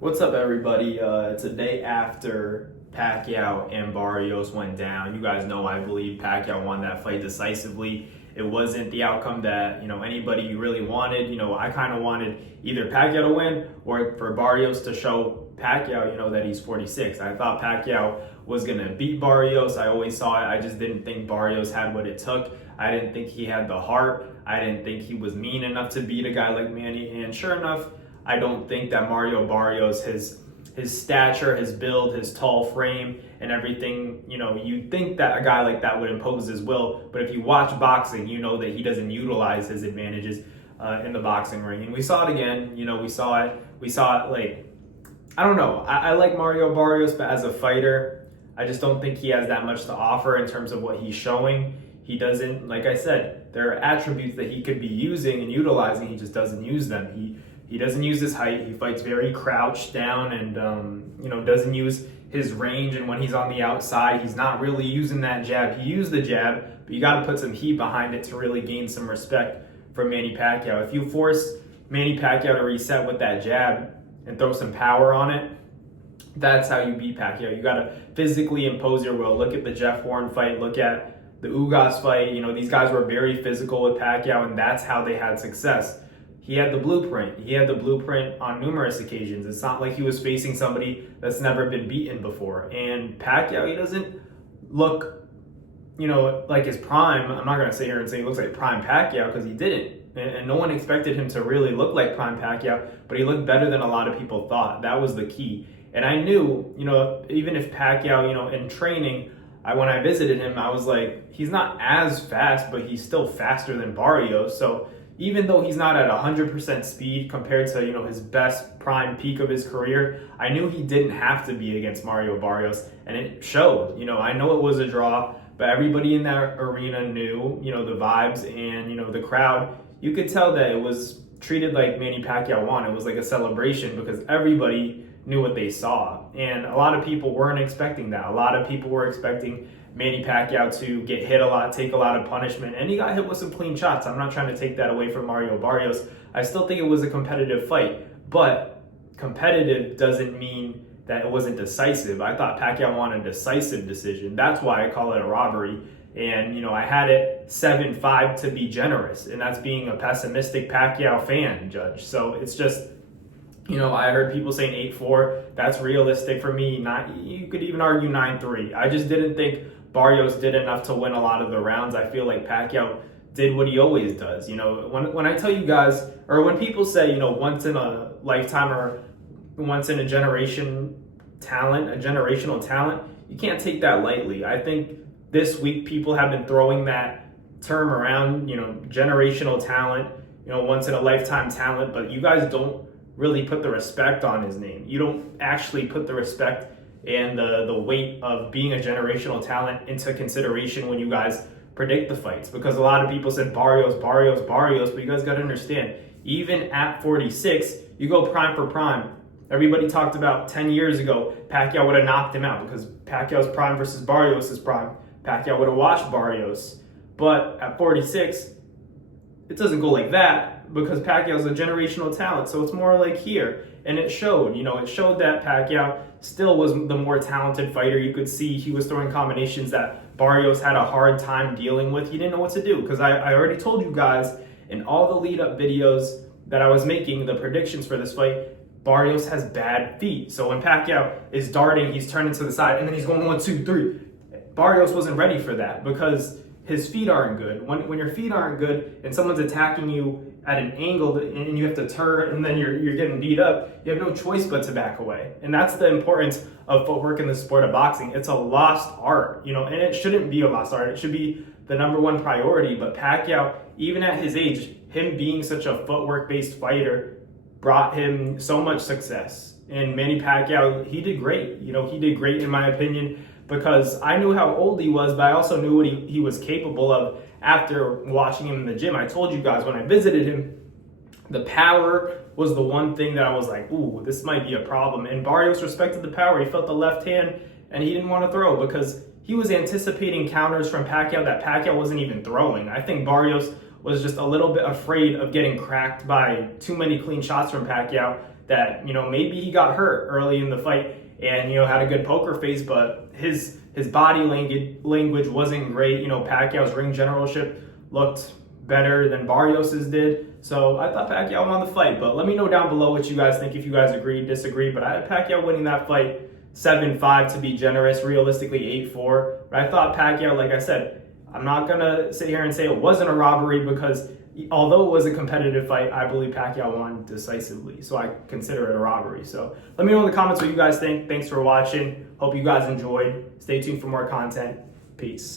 What's up, everybody? It's a day after Pacquiao and Barrios went down. You guys know I believe Pacquiao won that fight decisively. It wasn't the outcome that anybody really wanted. I kind of wanted either Pacquiao to win or for Barrios to show Pacquiao, that he's 46. I thought Pacquiao was gonna beat Barrios. I always saw it. I just didn't think Barrios had what it took. I didn't think he had the heart. I didn't think he was mean enough to beat a guy like Manny. And sure enough, I don't think that Mario Barrios, his stature, his build, his tall frame, and everything, you'd think that a guy like that would impose his will. But if you watch boxing, you know that he doesn't utilize his advantages in the boxing ring. And we saw it again. We saw it like, I don't know. I like Mario Barrios, but as a fighter, I just don't think he has that much to offer in terms of what he's showing. He doesn't, like I said, there are attributes that he could be using and utilizing. He just doesn't use them. He doesn't use his height. He fights very crouched down and, doesn't use his range. And when he's on the outside, he's not really using that jab. He used the jab, but you got to put some heat behind it to really gain some respect from Manny Pacquiao. If you force Manny Pacquiao to reset with that jab and throw some power on it, that's how you beat Pacquiao. You got to physically impose your will. Look at the Jeff Horn fight. Look at the Ugas fight. These guys were very physical with Pacquiao, and that's how they had success. He had the blueprint. He had the blueprint on numerous occasions. It's not like he was facing somebody that's never been beaten before. And Pacquiao, he doesn't look, like his prime. I'm not going to sit here and say he looks like prime Pacquiao because he didn't. And no one expected him to really look like prime Pacquiao, but he looked better than a lot of people thought. That was the key. And I knew, even if Pacquiao, in training, when I visited him, I was like, he's not as fast, but he's still faster than Barrios. So even though he's not at 100% speed compared to, his best prime peak of his career, I knew he didn't have to be against Mario Barrios, and it showed. I know it was a draw, but everybody in that arena knew, the vibes and, the crowd. You could tell that it was treated like Manny Pacquiao won. It was like a celebration because everybody knew what they saw. And a lot of people weren't expecting that. A lot of people were expecting Manny Pacquiao to get hit a lot, take a lot of punishment, and he got hit with some clean shots. I'm not trying to take that away from Mario Barrios. I still think it was a competitive fight, but competitive doesn't mean that it wasn't decisive. I thought Pacquiao won a decisive decision. That's why I call it a robbery. And, I had it 7-5 to be generous, and that's being a pessimistic Pacquiao fan, Judge. So it's just, I heard people saying 8-4. That's realistic for me. You could even argue 9-3. I just didn't think Barrios did enough to win a lot of the rounds. I feel like Pacquiao did what he always does. When I tell you guys, or when people say, once in a lifetime or once in a generational talent, you can't take that lightly. I think this week people have been throwing that term around, generational talent, once in a lifetime talent, but you guys don't really put the respect on his name. You don't actually put the respect and the weight of being a generational talent into consideration when you guys predict the fights. Because a lot of people said Barrios, but you guys got to understand, even at 46, you go prime for prime. Everybody talked about 10 years ago, Pacquiao would have knocked him out because Pacquiao's prime versus Barrios' prime. Pacquiao would have washed Barrios. But at 46, it doesn't go like that because Pacquiao's a generational talent. So it's more like here. And it showed, it showed that Pacquiao still was the more talented fighter. You could see he was throwing combinations that Barrios had a hard time dealing with. He didn't know what to do because I already told you guys in all the lead up videos that I was making, the predictions for this fight, Barrios has bad feet. So when Pacquiao is darting, he's turning to the side and then he's going 1, 2, 3. Barrios wasn't ready for that because his feet aren't good. When your feet aren't good and someone's attacking you at an angle and you have to turn and then you're getting beat up, you have no choice but to back away. And that's the importance of footwork in the sport of boxing. It's a lost art, and it shouldn't be a lost art. It should be the number one priority. But Pacquiao, even at his age, him being such a footwork-based fighter brought him so much success. And Manny Pacquiao, he did great. He did great in my opinion because I knew how old he was, but I also knew what he was capable of after watching him in the gym. I told you guys when I visited him, the power was the one thing that I was like, ooh, this might be a problem. And Barrios respected the power. He felt the left hand and he didn't want to throw because he was anticipating counters from Pacquiao that Pacquiao wasn't even throwing. I think Barrios was just a little bit afraid of getting cracked by too many clean shots from Pacquiao that, you know, maybe he got hurt early in the fight and, you know, had a good poker face, but his body language wasn't great. You know, Pacquiao's ring generalship looked better than Barrios's did. So I thought Pacquiao won the fight. But let me know down below what you guys think, if you guys agree, disagree. But I had Pacquiao winning that fight 7-5 to be generous, realistically 8-4. But I thought Pacquiao, like I said, I'm not going to sit here and say it wasn't a robbery, because although it was a competitive fight, I believe Pacquiao won decisively. So I consider it a robbery. So let me know in the comments what you guys think. Thanks for watching. Hope you guys enjoyed. Stay tuned for more content. Peace.